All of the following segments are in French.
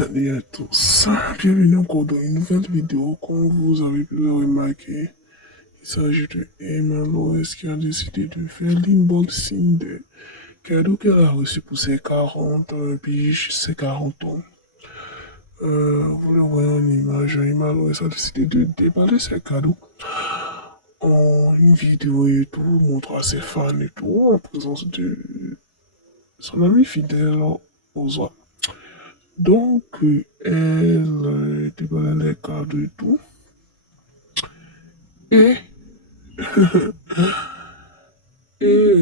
Salut à tous, bienvenue encore dans une nouvelle vidéo. Comme vous avez pu le remarquer, il s'agit de Emma Lois qui a décidé de faire l'unboxing des cadeaux qu'elle a reçus pour ses 40 piges, ses 40 ans. Vous le voyez en image, Emma Lois a décidé de déballer ses cadeaux en une vidéo et tout, montrer à ses fans et tout, en présence de son ami fidèle aux autres. Donc, elle déballait les cadeaux et tout. Et, et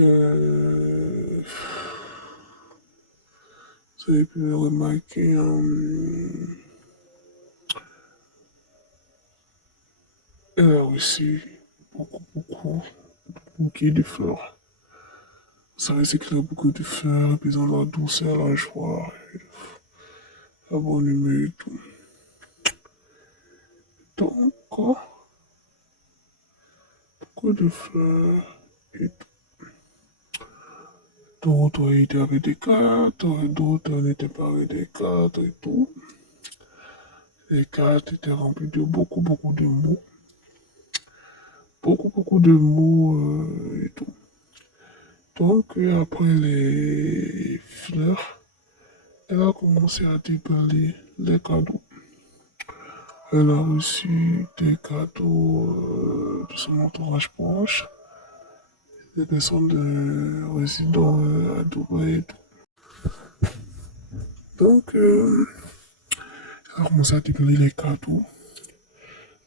vous avez pu le remarquer, elle a reçu beaucoup de bouquets de fleurs. Vous savez, c'est que beaucoup de fleurs représentent la douceur, la joie, la bonne humeur et tout. Donc, beaucoup de fleurs et tout. D'autres étaient avec des cartes, d'autres n'étaient pas avec des cartes et tout. Les cartes étaient remplies de beaucoup de mots. Beaucoup de mots et tout. Donc, après les fleurs, elle a commencé à déballer les cadeaux. Elle a reçu des cadeaux de son entourage proche, des personnes résidant à Dubaï et tout. Donc, elle a commencé à déballer les cadeaux.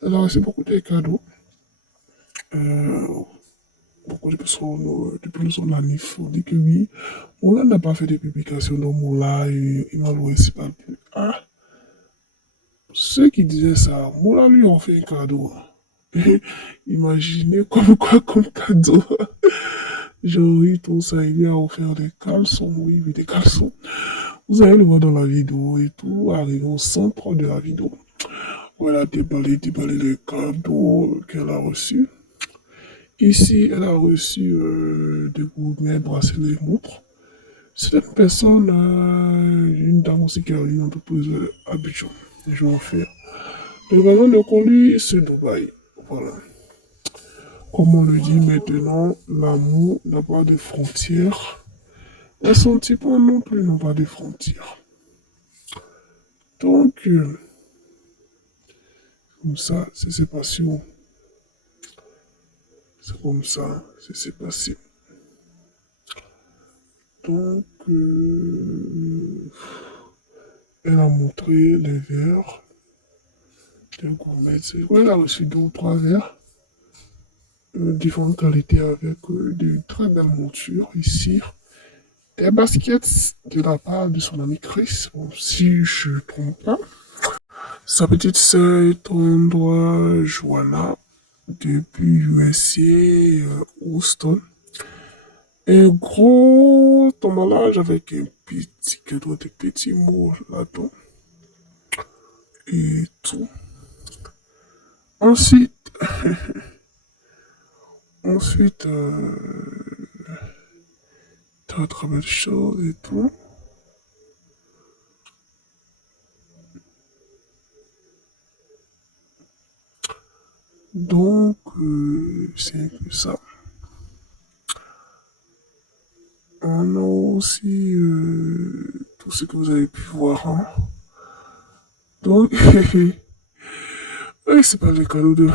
Elle a reçu beaucoup de cadeaux. Beaucoup de personnes, depuis le son de la NIF, ont dit que oui, Moula n'a pas fait de publication, donc Moula, il m'a loué, c'est pas plus. Ah, ceux qui disaient ça, Moula lui ont fait un cadeau. Imaginez comme quoi, comme cadeau. Genre, tout ça, il lui a offert des caleçons, oui, des caleçons. Vous allez le voir dans la vidéo et tout, arrivé au centre de la vidéo, où elle a déballé les cadeaux qu'elle a reçus. Ici, elle a reçu des gourmets, bracelets, montres. C'est une personne, une dame aussi qui a une entreprise à Abidjan. Je vais en faire. Le magasin de colis, c'est Dubaï. Voilà. Comme on le dit maintenant, l'amour n'a pas de frontières. Les sentiments non plus n'ont pas de frontières. Donc, comme ça, c'est ses passions. C'est comme ça, c'est ses passions. Donc, elle a montré les verres d'un gourmet. Elle a reçu 2 ou 3 verres, différentes qualités avec de très belles montures ici. Des baskets de la part de son ami Chris, bon, si je ne trompe pas. Sa petite sœur est tendre Joanna depuis USA, Houston. Un gros emballage avec un petit cadeau, des petits mots là-dedans. Et tout. Ensuite, d'autres belles choses et tout. Donc, c'est un peu ça. On a aussi tout ce que vous avez pu voir. Hein. Donc, c'est pas le cadeau de...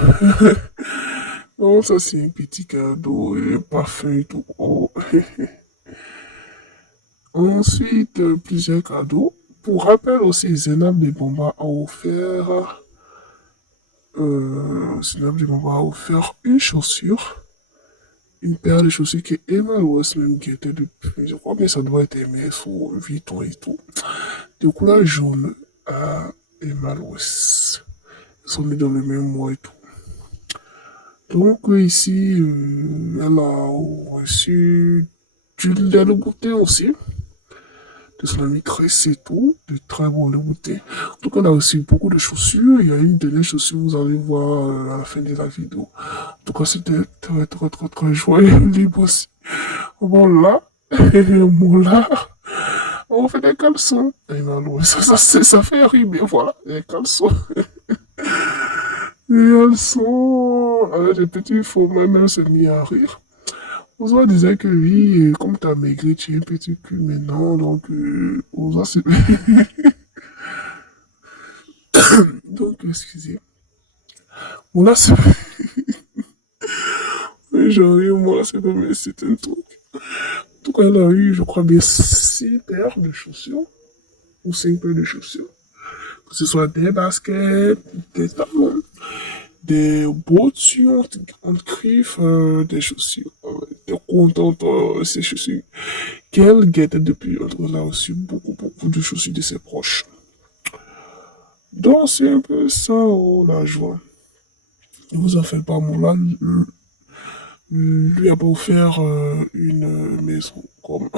non, ça c'est un petit cadeau, un parfum et tout. Oh. Ensuite, plusieurs cadeaux. Pour rappel aussi, Zenab de Bomba a offert... Zenab de Bomba a offert une chaussure. Une paire de chaussures que Emma Lois même guettait depuis. Je crois que ça doit être aimé sur Vuitton et tout. De couleur jaune à Emma Lois. Ils sont mis dans le même mois et tout. Donc ici, elle a reçu du lait de beauté aussi. De son ami Chris et tout. De très beaux lait de beauté. Donc elle a reçu beaucoup de chaussures. Il y a une dernière chaussure, vous allez voir à la fin de la vidéo. En tout cas, c'était très joyeux, libre aussi. Voilà. Voilà. On fait des caleçons. Et Malo, ça fait rimer, voilà, des caleçons. Et elles sont, avec des petits faux, même elle s'est mis à rire. Osa disait que oui, comme t'as maigri, tu es un petit cul maintenant, donc Osa c'est... donc, excusez. Bon là, c'est... J'en ai, moi, c'est pas, mais c'est un truc. En tout cas, elle a eu, je crois bien, 6 paires de chaussures, ou 5 paires de chaussures. Que ce soit des baskets, des talons, des bottillons en griffe, des chaussures, des contentes, ces chaussures qu'elle guettait depuis longtemps. Elle a aussi beaucoup de chaussures de ses proches. Donc, c'est un peu ça, oh, la joie. Ne vous en faites pas, mon là, lui a pas offert une maison comme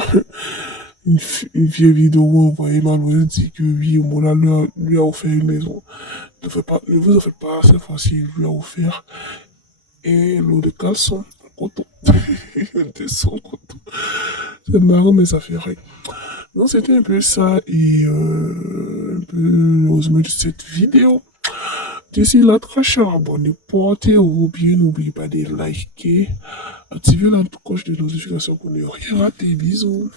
une vieille vidéo où on voyait Manuel dit que oui, Mola lui a offert une maison. Ne vous en faites pas, cette fois-ci, il lui a offert un lot de caleçons en coton. Des sons coton. C'est marrant, mais ça fait rire. Donc, c'était un peu ça et un peu le résumé de cette vidéo. D'ici là, très cher abonné, portez-vous bien, n'oubliez pas de liker, activez la cloche de notification pour ne rien rater. Bisous.